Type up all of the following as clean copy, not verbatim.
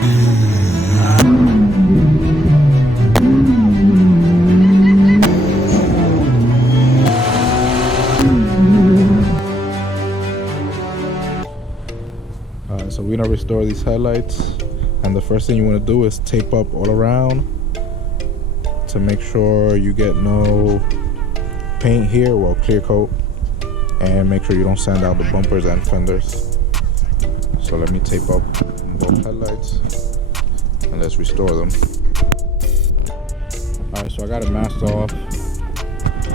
Alright, so we're gonna restore these headlights, and the first thing you want to do is tape up all around to make sure you get no paint here, well, clear coat, and make sure you don't sand out the bumpers and fenders. So let me tape up both headlights and let's restore them. Alright, so I got it masked off.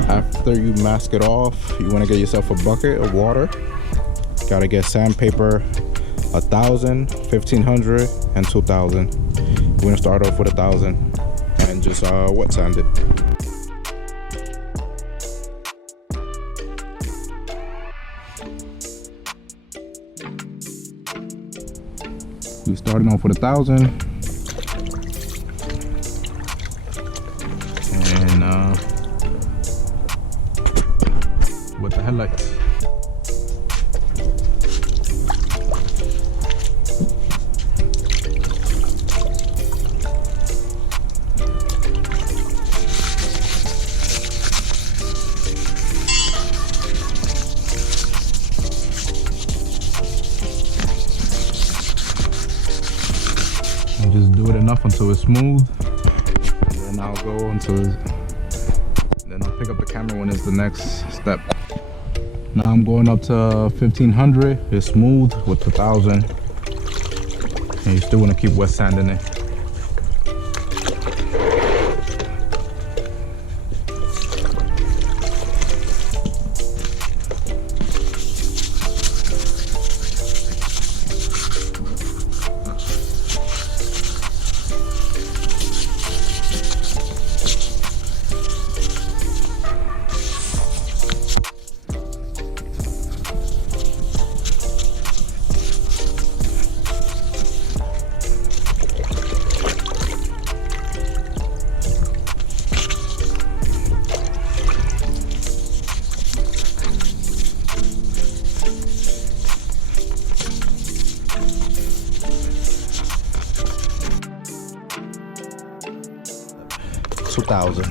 After you mask it off, you want to get yourself a bucket of water. Gotta get sandpaper 1,000, 1,500, and 2,000. We're gonna start off with 1,000 and just wet sand it. We're starting off with 1,000, and with the headlights. Just do it enough until it's smooth, and then I'll go until then I'll pick up the camera when it's the next step. Now I'm going up to 1,500. It's smooth with 1,000, and you still want to keep wet sanding it. $2,000.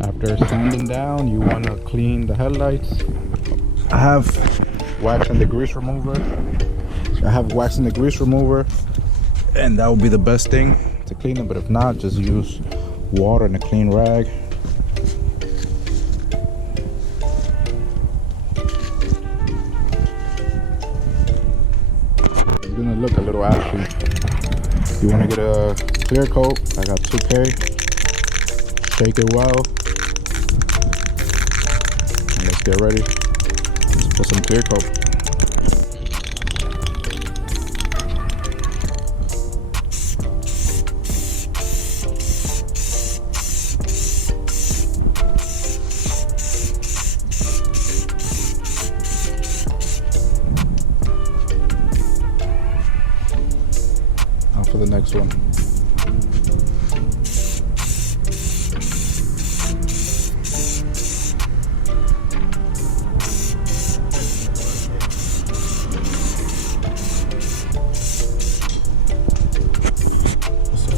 After sanding down, you want to clean the headlights. I have wax and the grease remover. And that would be the best thing to clean it, but if not, just use water and a clean rag. It's gonna look a little ashy. You want to get a clear coat. I got 2K. Shake it well. Let's get ready. Let's put some clear coat. Now for the next one.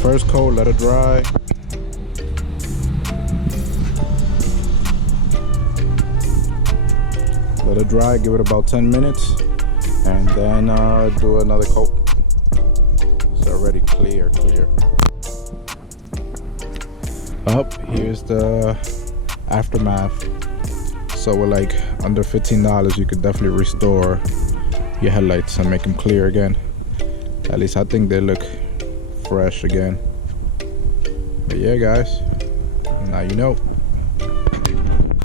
First coat, let it dry. Let it dry, give it about 10 minutes, and then do another coat. It's already clear. Up, here's the aftermath. So with like under $15, you could definitely restore your headlights and make them clear again. At least I think they look fresh again. But yeah, guys, now you know.